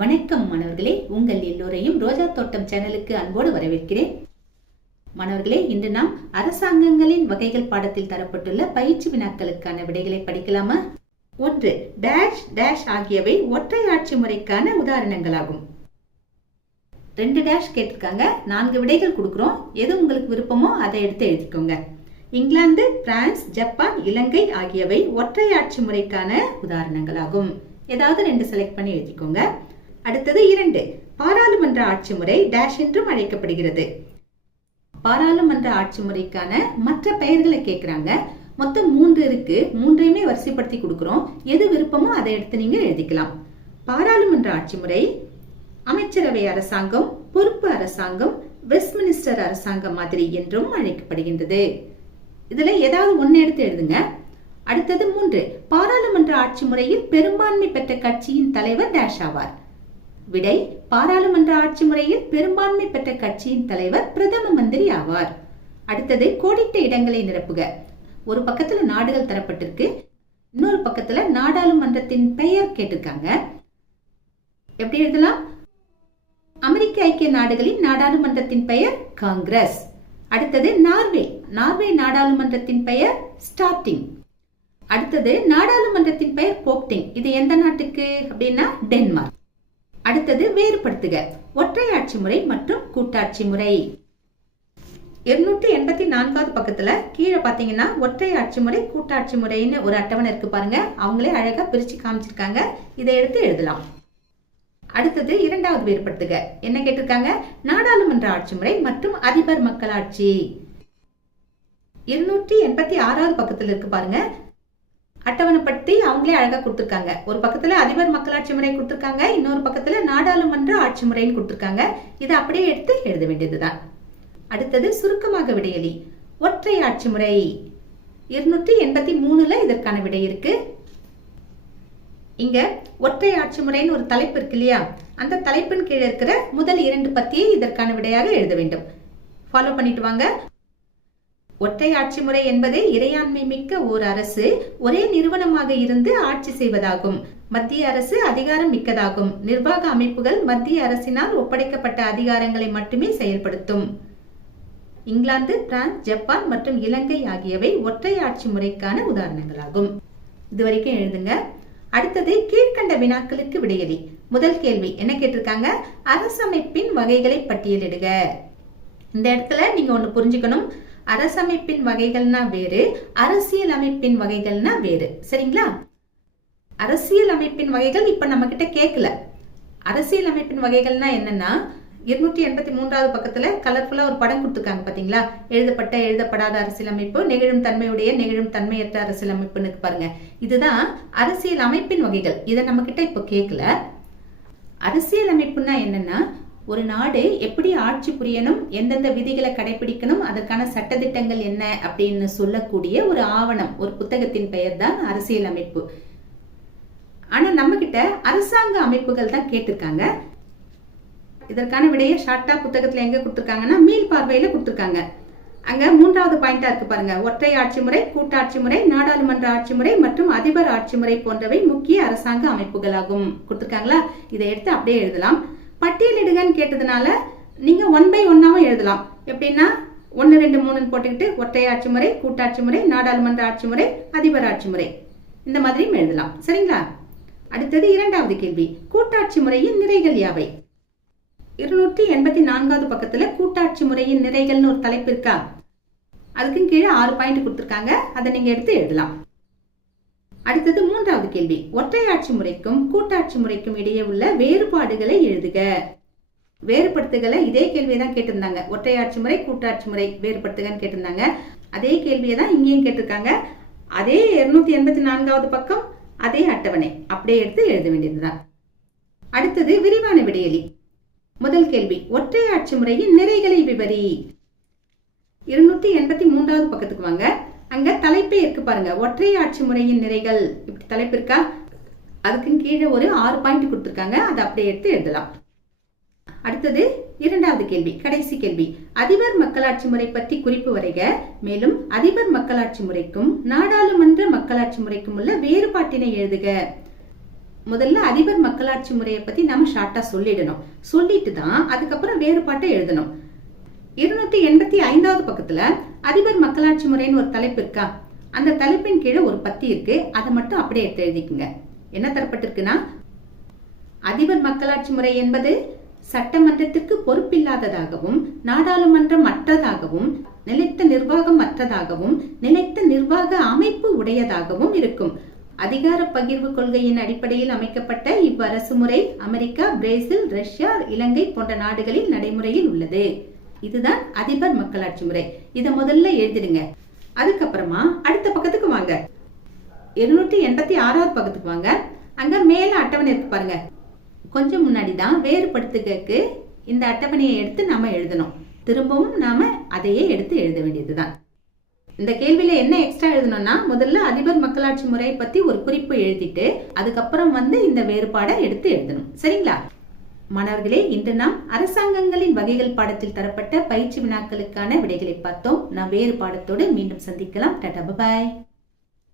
வணக்கம் மாணவர்களே உங்கள் எல்லோரையும் ரோஜா தோட்டம் சேனலுக்கு அன்போடு வரவேற்கிறேன். மாணவர்களே இன்று நாம் அரசாங்கங்களின் வகைகள் பாடத்தில் தரப்பட்டுள்ள பயிற்சி வினாக்களுக்கான விடைகளை படிக்கலாமா? ஒன்று டேஷ் டேஷ் ஆகியவை ஒற்றை ஆட்சி முறைக்கான உதாரணங்களாகும். ரெண்டு டேஷ் கேட்டிருக்காங்க. நான்கு விடைகள் கொடுக்குறோம். எது உங்களுக்கு விருப்பமோ அதை எடுத்து எழுதிக்கோங்க. இங்கிலாந்து பிரான்ஸ் ஜப்பான் இலங்கை ஆகியவை ஒற்றை ஆட்சி முறைக்கான உதாரணங்களாகும். ஏதாவது ரெண்டு செலக்ட் பண்ணி எழுதிக்கோங்க. அடுத்தது இரண்டு. பாராளுமன்ற ஆட்சி முறை டேஷ் என்றும் அழைக்கப்படுகிறது. பாராளுமன்ற ஆட்சி முறைக்கான மற்ற பெயர்களை கேட்குறாங்க மொத்தம் மூன்று இருக்கு. மூன்றையுமே வரிசைப்படுத்தி கொடுக்குறோம். எது விருப்பமோ அதை எடுத்து நீங்க எழுதிக்கலாம். பாராளுமன்ற ஆட்சி முறை அமைச்சரவை அரசாங்கம் பொறுப்பு அரசாங்கம் வெஸ்ட்மினிஸ்டர் அரசாங்கம் மாதிரி என்றும் அழைக்கப்படுகின்றது. இதுல ஏதாவது ஒன்னு எடுத்து எழுதுங்க. அடுத்தது மூன்று. பாராளுமன்ற ஆட்சி முறையில் பெரும்பான்மை பெற்ற கட்சியின் தலைவர் டேஷ் ஆவார். விடை பாராளுமன்ற ஆட்சி முறையில் பெரும்பான்மை பெற்ற கட்சியின் தலைவர் பிரதம மந்திரி ஆவார். அடுத்தது கோடிட்ட இடங்களை நிரப்புக. ஒரு பக்கத்துல நாடுகள் தரப்பட்டிருக்கு. இன்னொரு பக்கத்துல நாடாளுமன்றத்தின் பெயர் கேட்டிருக்காங்க. எப்படி எழுதலாம்? அமெரிக்க ஐக்கிய நாடுகளின் நாடாளுமன்றத்தின் பெயர் காங்கிரஸ். அடுத்தது நார்வே. நார்வே நாடாளுமன்றத்தின் பெயர் ஸ்டார்டிங். அடுத்தது நாடாளுமன்றத்தின் பெயர் போக்டிங். இது எந்த நாட்டுக்கு? அப்படின்னா டென்மார்க். அடுத்தது வேறுபடுத்துக. ஒற்றையாட்சி முறை மற்றும் கூட்டாட்சி முறை. இருநூற்றி எண்பத்தி நான்காவது பக்கத்துல கீழே பாத்தீங்கன்னா ஒற்றை ஆட்சி முறை கூட்டாட்சி முறைன்னு ஒரு அட்டவணை இருக்கு பாருங்க. அவங்களே அழகா பிரிச்சு காமிச்சிருக்காங்க. இதை எடுத்து எழுதலாம். அடுத்தது இரண்டாவது வேறுபடுத்துக. என்ன கேட்டிருக்காங்க? நாடாளுமன்ற ஆட்சி முறை மற்றும் அதிபர் மக்களாட்சி. இருநூற்றி எண்பத்தி ஆறாவது பக்கத்துல இருக்கு பாருங்க. அட்டவணைப்படுத்தி அவங்களே அழகா கொடுத்துருக்காங்க. ஒரு பக்கத்துல அதிபர் மக்களாட்சி முறை கொடுத்துருக்காங்க இன்னொரு பக்கத்துல நாடாளுமன்ற ஆட்சி முறைன்னு கொடுத்துருக்காங்க. இதை அப்படியே எடுத்து எழுத வேண்டியதுதான். அடுத்தது சுருக்கமாக விடையலி. ஒற்றை ஆட்சி முறை. இருநூற்றி எண்பத்தி மூணுல இதற்கான விடை இருக்கு. இங்க ஒற்றை ஆட்சி முறைன்னு ஒரு தலைப்பு இருக்கு இல்லையா? அந்த தலைப்பின் கீழே இருக்கிற முதல் இரண்டு பத்தியை இதற்கான விடையாக எழுத வேண்டும். ஃபாலோ பண்ணிட்டு வாங்க. ஒற்றை ஆட்சி முறை என்பது இறையாண்மை மிக்க ஓர் அரசு. ஒரே நிறுவனமாக இருந்து ஆட்சி செய்வதாகும். மத்திய அரசு அதிகாரம் மிக்கதாகும். நிர்வாக அமைப்புகள் மத்திய அரசினால் ஒப்படைக்கப்பட்ட அதிகாரங்களை மட்டுமே செயல்படுத்தும். இங்கிலாந்து பிரான்ஸ் ஜப்பான் மற்றும் இலங்கை ஆகியவை ஒற்றை ஆட்சி முறைக்கான உதாரணங்களாகும். இதுவரைக்கும் எழுதுங்க. அடுத்தது கீழ்கண்ட வினாக்களுக்கு விடையளி முதல் கேள்வி என்ன கேட்டிருக்காங்க? அரசமைப்பின் வகைகளை பட்டியலிடுக. இந்த இடத்துல நீங்க ஒண்ணு புரிஞ்சுக்கணும். அரசமைப்பின் வகைகள்னா வேறு அரசியல் அமைப்பின் வகைகள்னா வேறு. சரிங்களா? அரசியல் அமைப்பின் வகைகள் இப்ப நம்ம கிட்ட கேட்கல அரசியல் அமைப்பின் வகைகள்னா என்னன்னா இருநூற்றி எண்பத்தி மூன்றாவது பக்கத்துல கலர்ஃபுல்லா ஒரு படம் கொடுத்துருக்காங்க பாத்தீங்களா? எழுதப்பட்ட எழுதப்படாத அரசியலமைப்பு நெகிழும் தன்மையுடைய நெகிழும் தன்மையற்ற அரசியலமைப்புன்னு பாருங்க. இதுதான் அரசியல் அமைப்பின் வகைகள். இதை நம்ம கிட்ட இப்போ கேட்கல அரசியல் அமைப்புனா என்னன்னா ஒரு நாடு எப்படி ஆட்சி புரியணும் எந்தெந்த விதிகளை கடைபிடிக்கணும் அதற்கான சட்டத்திட்டங்கள் என்ன அப்படின்னு சொல்லக்கூடிய ஒரு ஆவணம் ஒரு புத்தகத்தின் பெயர் தான் அரசியல் அமைப்பு. ஆனா நம்ம கிட்ட அரசாங்க அமைப்புகள் தான் கேட்டிருக்காங்க. இதற்கான விடையை ஷார்ட்டா புத்தகத்துல எங்க கொடுத்துருக்காங்கன்னா மீள் பார்வையில கொடுத்துருக்காங்க. அங்க மூன்றாவது பாயிண்டா இருக்கு பாருங்க. ஒற்றை ஆட்சி முறை கூட்டாட்சி முறை நாடாளுமன்ற ஆட்சி முறை மற்றும் அதிபர் ஆட்சி முறை போன்றவை முக்கிய அரசாங்க அமைப்புகளாகும். கொடுத்துருக்காங்களா? இதை எடுத்து அப்படியே எழுதலாம். பட்டியலிடுங்கன்னு கேட்டதுனால நீங்கள் ஒன் பை ஒன்னாகவும் எழுதலாம். எப்படின்னா ஒன்று ரெண்டு மூணுன்னு போட்டுக்கிட்டு ஒற்றை ஆட்சி முறை கூட்டாட்சி முறை நாடாளுமன்ற ஆட்சி முறை அதிபர் ஆட்சி முறை. இந்த மாதிரியும் எழுதலாம். சரிங்களா? அடுத்தது இரண்டாவது கேள்வி. கூட்டாட்சி முறையின் நிறைகள் யாவை? இருநூற்றி எண்பத்தி நான்காவது பக்கத்தில் கூட்டாட்சி முறையின் நிறைகள்னு ஒரு தலைப்பு இருக்கா? அதுக்கும் கீழே ஆறு பாயிண்ட் கொடுத்துருக்காங்க. அதை நீங்கள் எடுத்து எழுதலாம். அடுத்தது மூன்றாவது கேள்வி. ஒற்றையாட்சி முறைக்கும் கூட்டாட்சி முறைக்கும் இடையே உள்ள வேறுபாடுகளை எழுதுக. வேறுபடுத்துகளை இதே கேள்வியை தான் கேட்டிருந்தாங்க. ஒற்றை ஆட்சி முறை கூட்டாட்சி முறை வேறுபடுத்துகன்னு கேட்டிருந்தாங்க. அதே கேள்வியை தான் இங்கேயும் கேட்டிருக்காங்க. அதே இருநூத்தி எண்பத்தி நான்காவது பக்கம் அதே அட்டவணை. அப்படியே எடுத்து எழுத வேண்டியதுதான். அடுத்தது விரிவான விடையலி. முதல் கேள்வி ஒற்றை ஆட்சி முறையின் நிறைகளை விவரி. இருநூத்தி எண்பத்தி மூன்றாவது பக்கத்துக்கு வாங்க. அங்க தலைப்பே இருக்கு பாருங்க. ஒற்றை ஆட்சி முறையின் நிறைகள் இப்படி தலைப்பு இருக்கா? அதுக்கு கீழே ஒரு ஆறு பாயிண்ட் கொடுத்துருக்காங்க. அதை அப்படியே எடுத்து எழுதலாம். அடுத்தது இரண்டாவது கேள்வி கடைசி கேள்வி. அதிபர் மக்களாட்சி முறை பற்றி குறிப்பு வரைக. மேலும் அதிபர் மக்களாட்சி முறைக்கும் நாடாளுமன்ற மக்களாட்சி முறைக்கும் உள்ள வேறுபாட்டினை எழுதுக. முதல்ல அதிபர் மக்களாட்சி முறையை பத்தி நம்ம ஷார்ட்டா சொல்லிடணும். சொல்லிட்டு தான் அதுக்கப்புறம் வேறுபாட்டை எழுதணும். இருநூத்தி எண்பத்தி ஐந்தாவது பக்கத்துல அதிபர் மக்களாட்சி முறைன்னு ஒரு தலைப்பு இருக்கா? அந்த தலைப்பின் கீழே ஒரு பத்தி இருக்கு. அதை மட்டும் அப்படியே எடுத்து எழுதிக்குங்க. என்ன தரப்பட்டிருக்குன்னா அதிபர் மக்களாட்சி முறை என்பது சட்டமன்றத்திற்கு பொறுப்பில்லாததாகவும் நாடாளுமன்றம் அற்றதாகவும் நிலைத்த நிர்வாகம் அற்றதாகவும் நிலைத்த நிர்வாக அமைப்பு உடையதாகவும் இருக்கும். அதிகார பகிர்வு கொள்கையின் அடிப்படையில் அமைக்கப்பட்ட இவ்வரசு முறை அமெரிக்கா பிரேசில் ரஷ்யா இலங்கை போன்ற நாடுகளில் நடைமுறையில் உள்ளது. இதுதான் அதிபர் மக்களாட்சி முறை. இதை முதல்ல எழுதிடுங்க. அதுக்கப்புறமா அடுத்த பக்கத்துக்கு வாங்க. இருநூற்றி எண்பத்தி ஆறாவது பக்கத்துக்கு வாங்க. அங்க மேல அட்டவணை இருக்கு பாருங்க. கொஞ்சம் முன்னாடி தான் வேறுபடுத்துக்கு இந்த அட்டவணையை எடுத்து நாம எழுதணும். திரும்பவும் நாம அதையே எடுத்து எழுத வேண்டியதுதான். இந்த கேள்வியில என்ன எக்ஸ்ட்ரா எழுதணும்னா முதல்ல அதிபர் மக்களாட்சி முறை பத்தி ஒரு குறிப்பு எழுதிட்டு அதுக்கப்புறம் வந்து இந்த வேறுபாடை எடுத்து எழுதணும். சரிங்களா? மாணவர்களே இன்று நாம் அரசாங்கங்களின் வகைகள் பாடத்தில் தரப்பட்ட பயிற்சி வினாக்களுக்கான விடைகளை பார்த்தோம். நாம் வேறு பாடத்தோடு மீண்டும் சந்திக்கலாம். டாடா பாய்